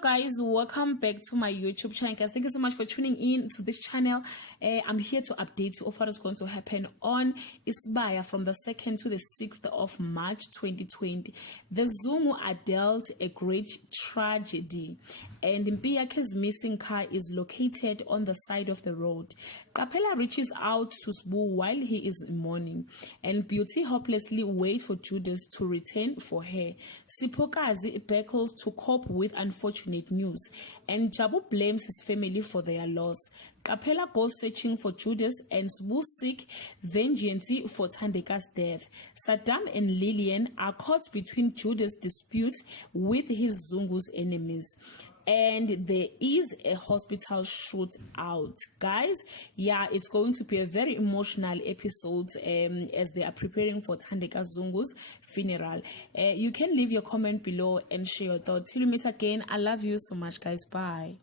guys, welcome back to my YouTube channel, guys. Thank you so much for tuning in to this channel. I'm here to update you of what is going to happen on Isibaya from the 2nd to the 6th of March 2020. The Zungu are dealt a great tragedy, and Mpiyakhe's missing car is located on the side of the road. Kapela reaches out to Sbu while he is mourning, and Beauty hopelessly waits for Judas to return for her. Sipokazi beckles to cope with unfortunate news, and Jabu blames his family for their loss. Kapela goes searching for Judas, and Sbu seek vengeance for Thandeka's death. Saddam and Lillian are caught between Judas' disputes with his Zungu's enemies, and there is a hospital shootout. Guys, yeah, it's going to be a very emotional episode as they are preparing for Thandeka Zungu's funeral. You can leave your comment below and share your thoughts. Till we meet again, I love you so much, guys. Bye.